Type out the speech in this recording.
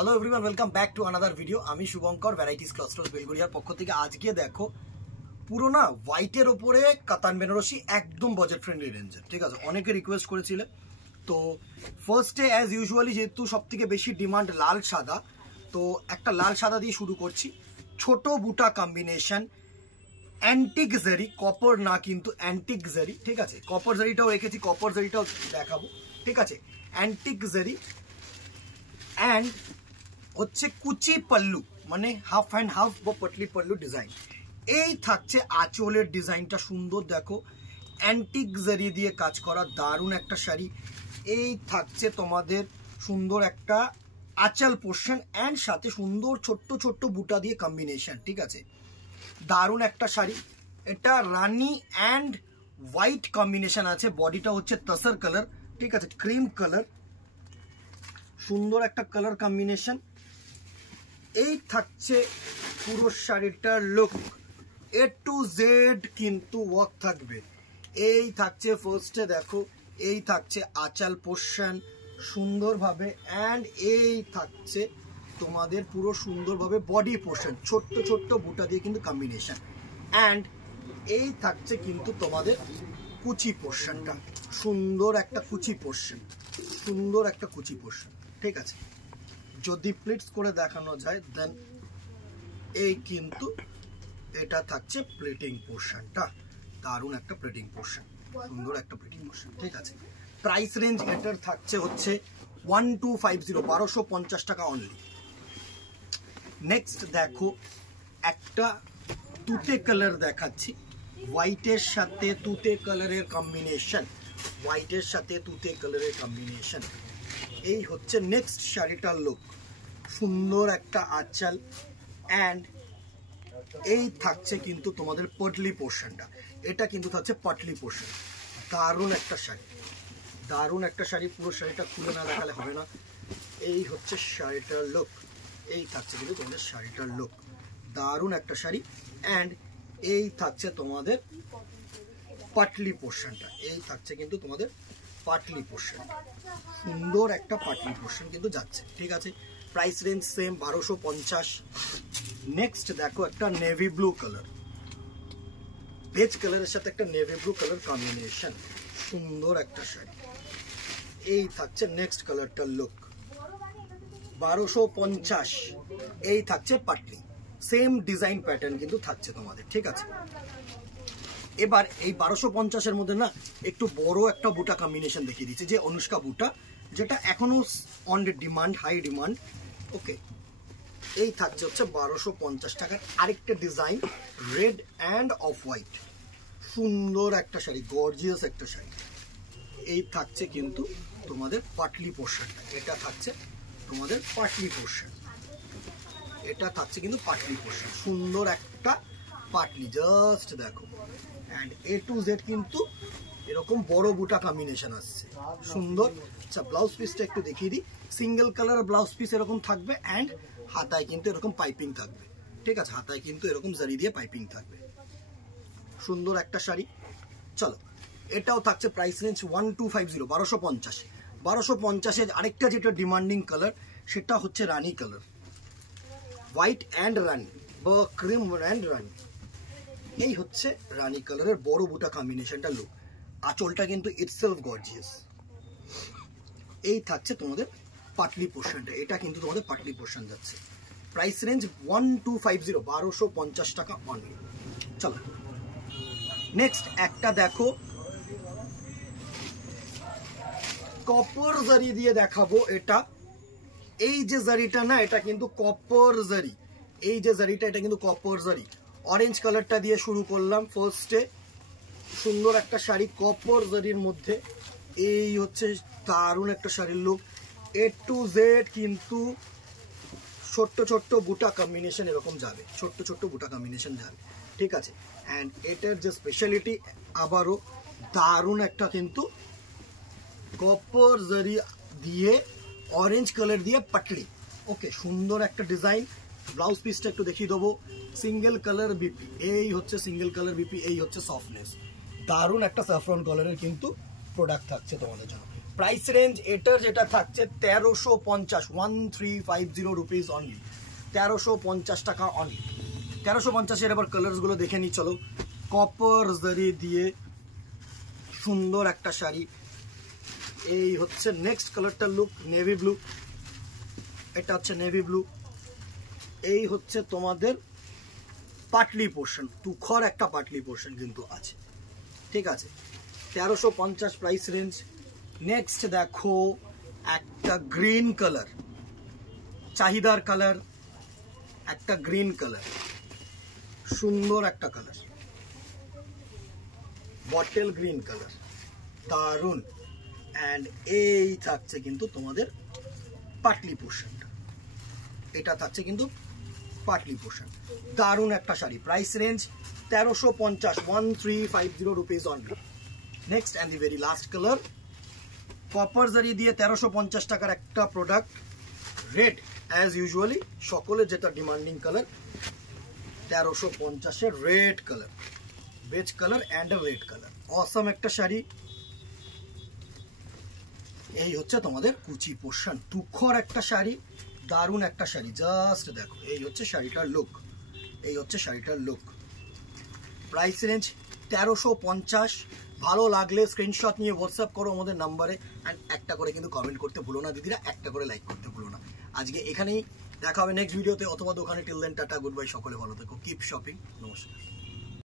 Hello everyone, welcome back to another video. আমি Shubhankar, varieties clusters বেলগড়িয়ার পক্ষ থেকে। আজকে দেখো পুরো না হোয়াইটের ওপরে কাতান বেনারসি, একদম বাজেট ফ্রেন্ডলি রেঞ্জের। ঠিক আছে, অনেকে রিকোয়েস্ট করেছিলে। তো ফার্স্টে অ্যাজ ইউজুয়ালি যেহেতু সব থেকে বেশি ডিমান্ড লাল সাদা, তো একটা লাল সাদা দিয়ে শুরু করছি। ছোট বুটা কম্বিনেশন, অ্যান্টিক জারি, কপার না কিন্তু অ্যান্টিক জারি। ঠিক আছে, কপার জারিটাও রেখেছি, কপার জারিটাও দেখাবো। ঠিক আছে, অ্যান্টিক জারি অ্যান্ড হচ্ছে কুচি পাল্লু, মানে হাফ অ্যান্ড হাফ বা পটলি পাল্লু ডিজাইন। এই থাকছে আঁচলের ডিজাইনটা সুন্দর, দেখো অ্যান্টিক জারি দিয়ে কাজ করা, দারুণ একটা শাড়ি। এই থাকছে তোমাদের সুন্দর একটা আঁচল পোর্শন অ্যান্ড সাথে সুন্দর ছোট্ট ছোট্ট বুটা দিয়ে কম্বিনেশন। ঠিক আছে, দারুণ একটা শাড়ি। এটা রানি অ্যান্ড হোয়াইট কম্বিনেশন আছে। বডিটা হচ্ছে তসর কালার, ঠিক আছে, ক্রিম কালার, সুন্দর একটা কালার কম্বিনেশন। এই থাকছে পুরো শাড়িটার লুক, এ টু জেড কিন্তু ওয়ার্ক থাকবে। এই থাকছে ফার্স্টে দেখো, এই থাকছে আঁচল পোর্শন সুন্দরভাবে, অ্যান্ড এই থাকছে তোমাদের পুরো সুন্দরভাবে বডি পোর্শন, ছোট্ট ছোট্ট বুটা দিয়ে কিন্তু কম্বিনেশন। অ্যান্ড এই থাকছে কিন্তু তোমাদের কুচি পোর্শনটা, সুন্দর একটা কুচি পোর্শন, সুন্দর একটা কুচি পোর্শন। ঠিক আছে, যদি প্লিটস করে দেখানো যায় দেন এই কিন্তু এটা থাকছে প্লেটিং পোর্শনটা, দারুণ একটা প্লেটিং পোর্শন, সুন্দর একটা প্লেটিং পোর্শন। ঠিক আছে, প্রাইস রেঞ্জ এটার থাকছে হচ্ছে 1250, 1250 টাকা অনলি। নেক্সট দেখো একটা তুতে কালার দেখাচ্ছি, হোয়াইটের সাথে তুতে কালারের কম্বিনেশন, হোয়াইটের সাথে তুতে কালারের কম্বিনেশন। এই হচ্ছে নেক্সট শাড়িটার লুক, সুন্দর একটা আঁচল অ্যান্ড এই থাকছে কিন্তু তোমাদের পটলি পোর্শনটা, এটা কিন্তু থাকছে পটলি পোর্শন। দারুণ একটা শাড়ি, দারুণ একটা শাড়ি। পুরো শাড়িটা খুলে না দেখালে হবে না। এই হচ্ছে শাড়িটার লুক, এই থাকছে কিন্তু তোমাদের শাড়িটার লুক, দারুণ একটা শাড়ি। অ্যান্ড এই থাকছে তোমাদের পাটলি পোর্শনটা, এই থাকছে কিন্তু তোমাদের পাটলি পোর্শন, সুন্দর একটা পাটলি পোর্শন কিন্তু যাচ্ছে। ঠিক আছে, প্রাইস রেঞ্জ সেম 1250। নেক্সট দেখো একটা নেভি ব্লু কালার, বেজ কালারের সাথে একটা নেভি ব্লু কালার কম্বিনেশন, সুন্দর একটা শাড়ি। এই থাকছে নেক্সট কালারটার লুক, 1250। এই থাকছে পাটলি, সেম ডিজাইন প্যাটার্ন কিন্তু থাকছে তোমাদের। ঠিক আছে, এবার এই 1250-এর মধ্যে না একটু বড় একটা বুটা কম্বিনেশন দেখিয়ে দিচ্ছে, যে অনুষ্কা বুটা, যেটা এখনো অন ডিমান্ড, হাই ডিমান্ড। ওকে, এই থাকছে হচ্ছে 1250 টাকার আরেকটা design, red and off white, সুন্দর একটা শাড়ি, গর্জিয়াস একটা শাড়ি। এই থাকছে কিন্তু তোমাদের পাটলি পোর্শনটা, এটা থাকছে তোমাদের পাটলি পোর্শন, এটা থাকছে কিন্তু পাটলি পোর্শন, সুন্দর একটা পাটলি, জাস্ট দেখো। অ্যান্ড এ টু জেড কিন্তু এরকম বড় বুটা কম্বিনেশন আসছে, সুন্দর। আচ্ছা, ব্লাউজ পিসটা একটু দেখিয়ে দিই। সিঙ্গেল কালার ব্লাউজ পিস এরকম থাকবে, অ্যান্ড হাতায় কিন্তু এরকম পাইপিং থাকবে। ঠিক আছে, হাতায় কিন্তু এরকম জারি দিয়ে পাইপিং থাকবে, সুন্দর একটা শাড়ি। চলো, এটাও থাকছে প্রাইস রেঞ্জ 1250, 1250। 1250-এর আরেকটা যেটা ডিমান্ডিং কালার, সেটা হচ্ছে রানী কালার, হোয়াইট অ্যান্ড রানী বা ক্রিম অ্যান্ড রানী। এই হচ্ছে রানী কালারের বড় বুটা কম্বিনেশনটা লুক, আঁচলটা কিন্তু ইটসেলফ গর্জিয়াস। এই থাকছে তোমাদের পাটলি পোর্শনটা, এটা কিন্তু তোমাদের পাটলি পোর্শন যাচ্ছে। প্রাইস রেঞ্জ 1250, 1250 টাকা অনলি। চলো নেক্সট একটা দেখো, কপার জারি দিয়ে দেখাবো। এটা এই যে জারিটা না, এটা কিন্তু কপার জারি, এই যে জারিটা এটা কিন্তু কপার জারি। অরেঞ্জ কালারটা দিয়ে শুরু করলাম ফার্স্টে, সুন্দর একটা শাড়ি কপার জারির মধ্যে। এই হচ্ছে দারুণ একটা শাড়ির লুক, এ টু জেড কিন্তু ছোট্ট ছোট্ট বুটা কম্বিনেশন এরকম যাবে, ছোট্ট ছোট্ট বুটা কম্বিনেশন যাবে। ঠিক আছে, অ্যান্ড এটার যে স্পেশালিটি আবারও দারুণ একটা কিন্তু কপার জারি দিয়ে অরেঞ্জ কালার দিয়ে পাটলি। ওকে, সুন্দর একটা ডিজাইন। ব্লাউজ পিসটা একটু দেখিয়ে দেবো, সিঙ্গেল কালার বিপি, এই হচ্ছে সিঙ্গেল কালার বিপি, এই হচ্ছে সফটনেস, দারুণ একটা স্যাফরন কালারের কিন্তু প্রোডাক্ট থাকছে তোমাদের জন্য। প্রাইস রেঞ্জ এটার যেটা থাকছে 1350, 1350 রুপিস অনলি, 1350 টাকা অনলি। 1350-এর এবার কালারসগুলো দেখে নিই চলো। কপার জারি দিয়ে সুন্দর একটা শাড়ি, এই হচ্ছে নেক্সট কালারটার লুক, নেভি ব্লু, এটা হচ্ছে নেভি ব্লু। এই হচ্ছে তোমাদের পাটলি পোর্শন, তুখর একটা পাটলি পোর্শন কিন্তু আছে, ঠিক আছে। 1350 প্রাইস রেঞ্জ। নেক্সট দেখো একটা গ্রিন কালার, চাহিদার কালার, একটা গ্রিন কালার, সুন্দর একটা কালার, বটল গ্রিন কালার, দারুন। অ্যান্ড এই থাকছে কিন্তু তোমাদের পাটলি পোর্শনটা, এটা থাকছে কিন্তু পাটলি পোর্শন, দারুন একটা sari. Price range 1350, 1350 rupees only. Next and the very last colour, copper জারি দিয়ে 1350 টাকার একটা প্রোডাক্ট, রেড অ্যাজ ইউজুয়ালি সকলের যেটা ডিমান্ডিং কালার, 1350-এর red colour, beige colour and a red colour, Assam একটা শাড়ি। এই হচ্ছে তোমাদের কুচি পোর্শন, তুখর একটা শাড়ি, দারুণ একটা শাড়ি, জাস্ট দেখো এই হচ্ছে শাড়িটার লুক, এই হচ্ছে শাড়িটার লুক। Price range 1350। ভালো লাগলে স্ক্রিনশট নিয়ে হোয়াটসঅ্যাপ করো আমাদের নাম্বারে, অ্যান্ড একটা করে কিন্তু কমেন্ট করতে ভুলো না দিদিরা, একটা করে লাইক করতে ভুলো না। আজকে এখানেই দেখা হবে নেক্সট ভিডিওতে অথবা দোকানে। Till then tata, goodbye, সকলে ভালো থেকো, কিপ শপিং, নমস্কার।